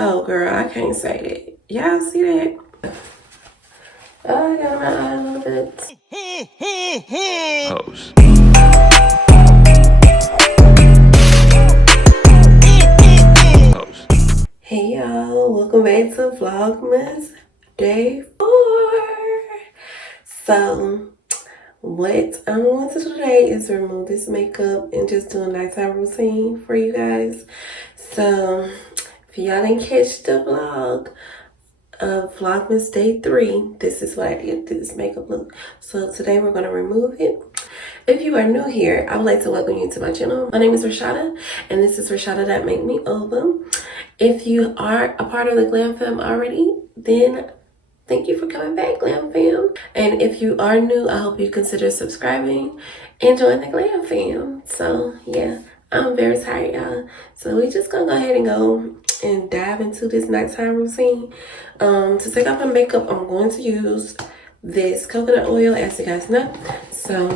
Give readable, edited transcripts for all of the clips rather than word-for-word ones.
Oh, girl, I can't say that. Y'all see that? Oh, I got my eye a little bit. Hoes. Hey, y'all. Welcome back to Vlogmas Day 4. So, what I'm going to do today is remove this makeup and just do a nighttime routine for you guys. So, if y'all didn't catch the vlog of Vlogmas Day 3, this is what I did to this makeup look. So today we're going to remove it. If you are new here, I would like to welcome you to my channel. My name is Rashoda, and this is RaShoda.makemeovah. If you are a part of the Glam Fam already, then thank you for coming back, Glam Fam. And if you are new, I hope you consider subscribing and join the Glam Fam. So yeah, I'm very tired, y'all. So we just gonna go ahead and go and dive into this nighttime routine. To take off my makeup, I'm going to use this coconut oil, as you guys know. So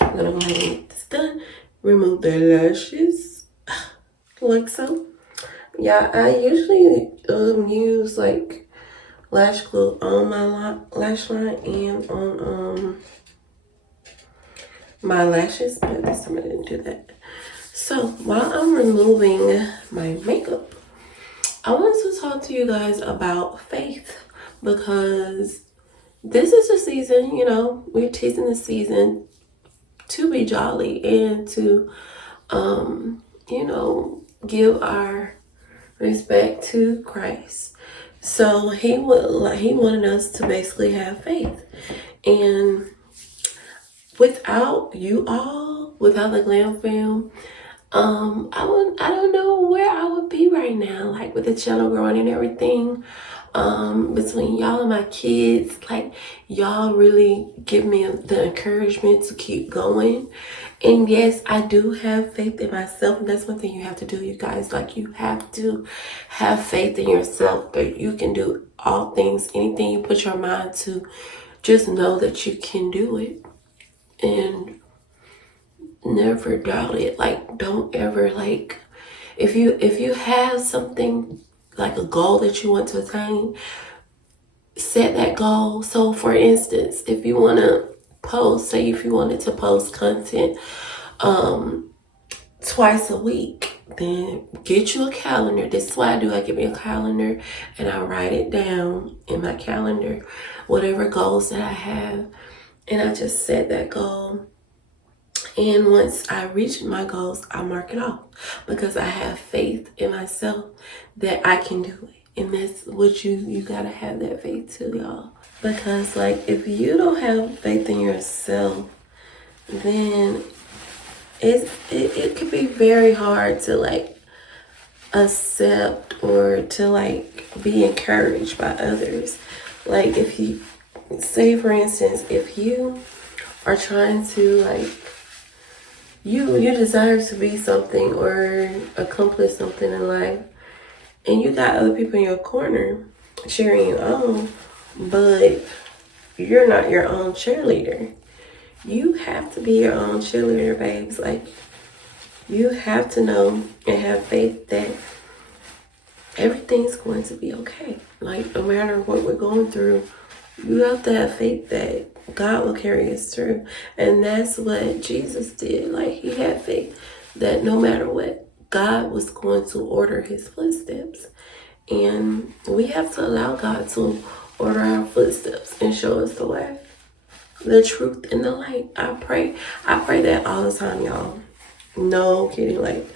I'm gonna go ahead and get this done. Remove the lashes, like so. Yeah, I usually use like lash glue on my lash line and on my lashes, but this time I didn't do that. So while I'm removing my makeup, I wanted to talk to you guys about faith, because this is the season, you know, we're teasing the season to be jolly and to, you know, give our respect to Christ. So he wanted us to basically have faith, and without you all, without the Glam Fam, I don't know where I would be right now, like with the channel growing and everything. Between y'all and my kids, like y'all really give me the encouragement to keep going. And yes, I do have faith in myself, and that's one thing you have to do, you guys. Like, you have to have faith in yourself, but you can do all things, anything you put your mind to. Just know that you can do it, and never doubt it. Like, don't ever, like, if you have something like a goal that you want to attain, set that goal. So for instance, if you want to post, say if you wanted to post content twice a week, then get you a calendar. This is what I do. I get me a calendar and I write it down in my calendar, whatever goals that I have, and I just set that goal. And once I reach my goals, I mark it off, because I have faith in myself that I can do it. And that's what you gotta have, that faith too, y'all. Because like, if you don't have faith in yourself, then it could be very hard to like accept or to like be encouraged by others. Like, if you say, for instance, if you are trying to like, you desire to be something or accomplish something in life, and you got other people in your corner cheering you on, but you're not your own cheerleader. You have to be your own cheerleader, babes. Like, you have to know and have faith that everything's going to be okay. Like, no matter what we're going through, you have to have faith that God will carry us through. And that's what Jesus did. Like, he had faith that no matter what, God was going to order his footsteps. And we have to allow God to order our footsteps and show us the way, the truth, and the light. I pray that all the time, y'all. No kidding. Like,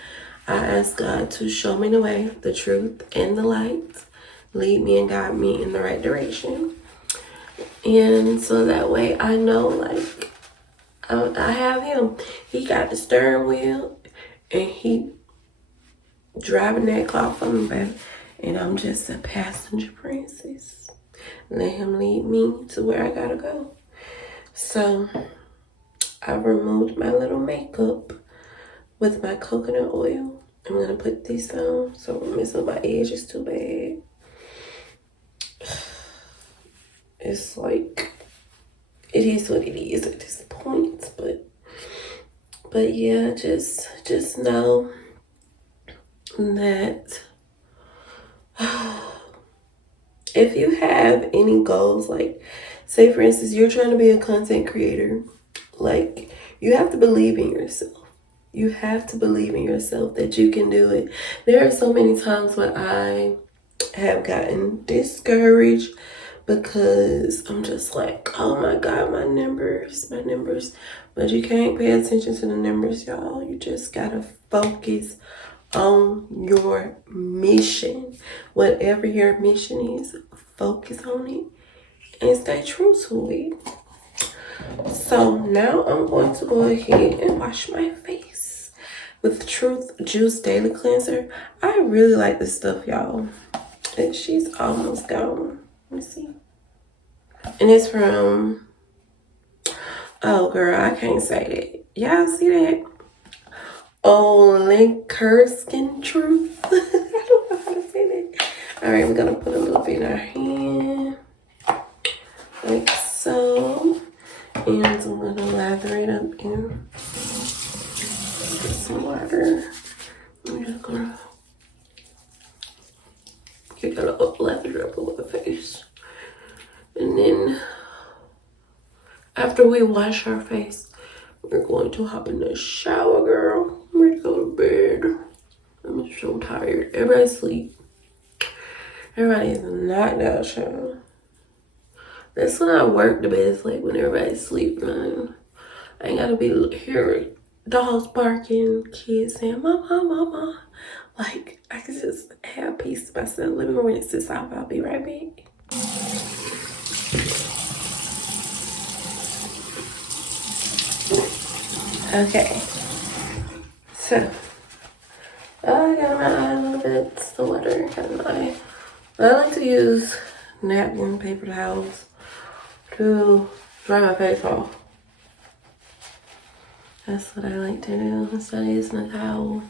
I ask God to show me the way, the truth, and the light. Lead me and guide me in the right direction. And so that way I know, like, I have him. He got the steering wheel and he driving that car for me, baby. And I'm just a passenger princess. Let him lead me to where I gotta go. So I removed my little makeup with my coconut oil. I'm gonna put this on so I'm missing my edges too bad. It's like, it is what it is at this point, but yeah, just know that if you have any goals, like say for instance, you're trying to be a content creator, like you have to believe in yourself. You have to believe in yourself that you can do it. There are so many times when I have gotten discouraged because I'm just like, oh my God, my numbers. But you can't pay attention to the numbers, y'all. You just gotta focus on your mission. Whatever your mission is, focus on it and stay true to it. So now I'm going to go ahead and wash my face with Truth Juice Daily Cleanser. I really like this stuff, y'all. And she's almost gone. Let me see. And it's from, oh girl, I can't say that. Y'all see that? Linkerskin Truth. I don't know how to say that. All right, we're gonna put a little bit in our hand, like so. And I'm gonna lather it up in some water. I'm just gonna get it up, lather it up on my face. And then after we wash our face, we're going to hop in the shower, girl. I'm ready to go to bed. I'm so tired. Everybody's asleep. Everybody is knocked out, child. That's when I work the best, like when everybody's asleep. I ain't gotta be hearing dogs barking, kids saying, mama, mama. Like, I can just have peace to myself. Let me rinse this off. I'll be right back. Okay. So, I got my eye a little bit. The water got my eye. I like to use napkin, paper towels to dry my face off. That's what I like to do instead of using a towel.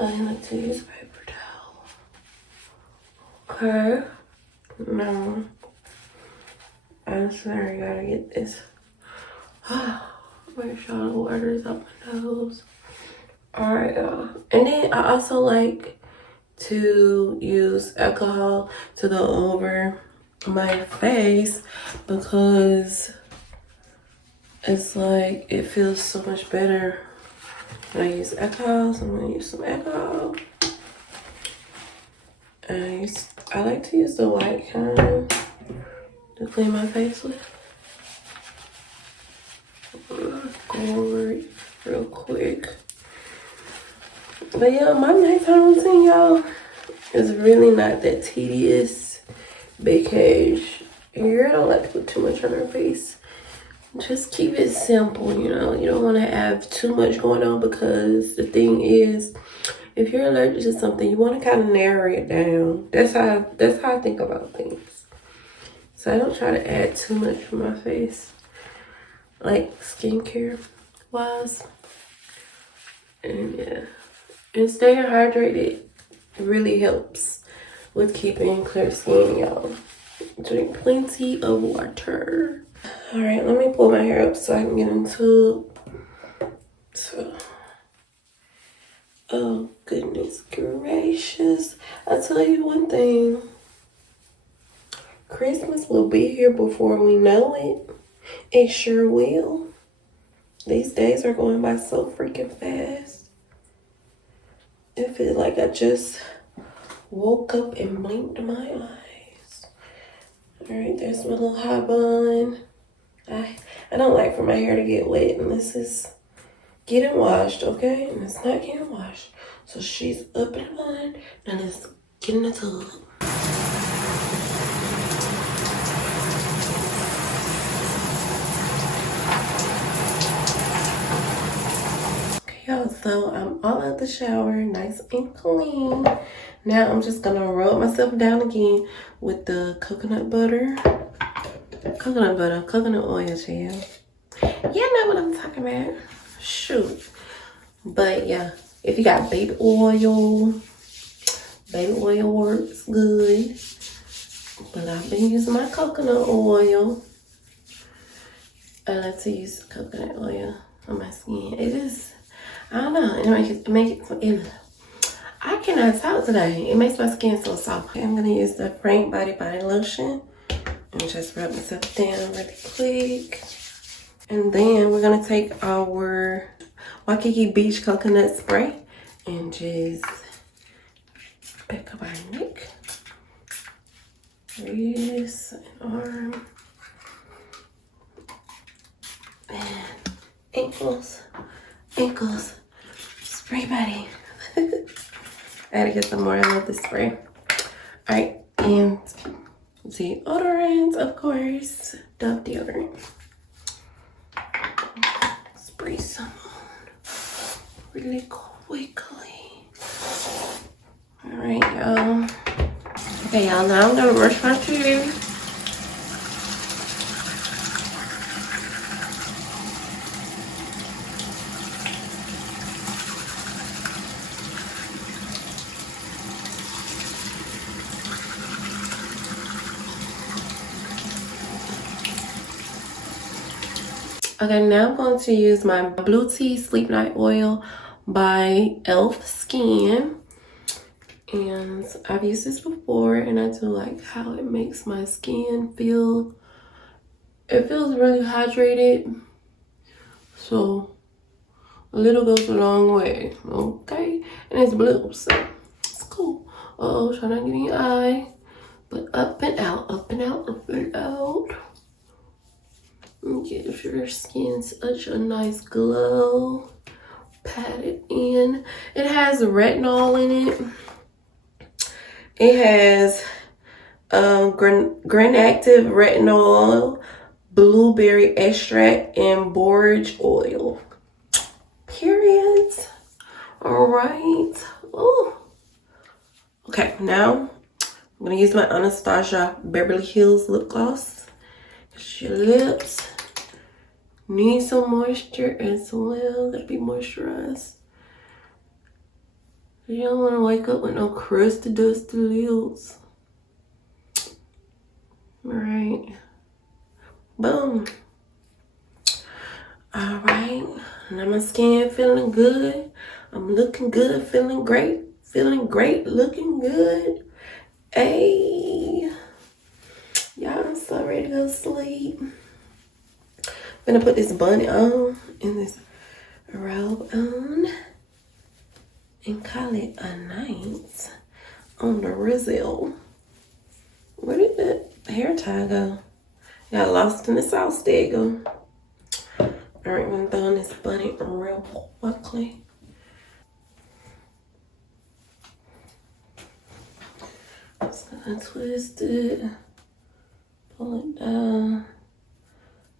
I like to use a paper towel. Okay. Now, I'm sorry, I gotta get this. Make sure the water is up my nose. Alright, y'all. And then I also like to use alcohol to go over my face because it's like it feels so much better when I use alcohol. So I'm gonna use some alcohol. I like to use the white kind to clean my face with. Go over it real quick. But yeah, my nighttime routine, y'all, is really not that tedious because you don't like to put too much on her face. Just keep it simple, you know. You don't want to have too much going on because the thing is, if you're allergic to something, you want to kind of narrow it down. That's how I think about things. So I don't try to add too much for my face, like skincare wise. And yeah, and staying hydrated really helps with keeping clear skin, y'all. Drink plenty of water. All right, let me pull my hair up so I can get into it. So, oh goodness gracious. I'll tell you one thing. Christmas will be here before we know it. It sure will. These days are going by so freaking fast. It feels like I just woke up and blinked my eyes. All right, there's my little hot bun. I don't like for my hair to get wet unless it's getting washed, okay? And it's not getting washed. So she's up in the bun. Now let's get in the tub. Okay, y'all, so I'm all out the shower, nice and clean. Now I'm just gonna rub myself down again with the coconut oil gel. You know what I'm talking about. Shoot. But yeah, if you got baby oil works good. But I've been using my coconut oil. I like to use coconut oil on my skin. It is, I don't know, I cannot talk today. It makes my skin so soft. Okay, I'm gonna use the Frank Body Lotion and just rub myself down really quick. And then we're gonna take our Waikiki Beach Coconut Spray and just back up our neck, wrist, and arm, and ankles, spray body. I gotta get some more. I love this spray. All right, and deodorant, of course, Dove deodorant. Spray some on really quickly. All right, y'all. Okay, y'all, now I'm gonna brush my teeth. Okay, now I'm going to use my Blue Tea Sleep Night Oil by Elf Skin. And I've used this before, and I do like how it makes my skin feel. It feels really hydrated. So a little goes a long way, okay? And it's blue, so it's cool. Uh-oh, trying not to get in your eye. But up and out, up and out, up and out. Give your skin such a nice glow. Pat it in. It has retinol in it. It has Granactive retinol, blueberry extract, and borage oil. Period. All right. Ooh. Okay, now I'm gonna use my Anastasia Beverly Hills lip gloss. Your lips need some moisture as well. Gotta be moisturized. You don't want to wake up with no crusty, dusty lips. Alright. Boom. Alright. Now my skin feeling good. I'm looking good, feeling great. Feeling great, looking good. Hey. Y'all, I'm so ready to go to sleep. I'm gonna put this bunny on and this robe on and call it a night on the Rizzo. Where did that hair tie go? Got lost in the sauce. There you go. All right, I'm gonna throw on this bunny real quickly. Just gonna twist it, pull it down.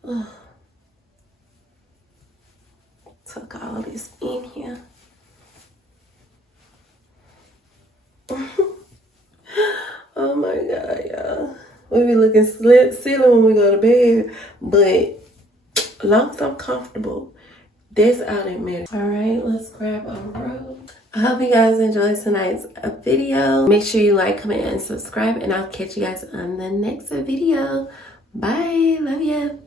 Oh. Tuck all this in here. Oh my God, y'all. We be looking silly when we go to bed, but as long as I'm comfortable, that's all that matters. All right, let's grab a robe. I hope you guys enjoyed tonight's video. Make sure you like, comment, and subscribe, and I'll catch you guys on the next video. Bye. Love you.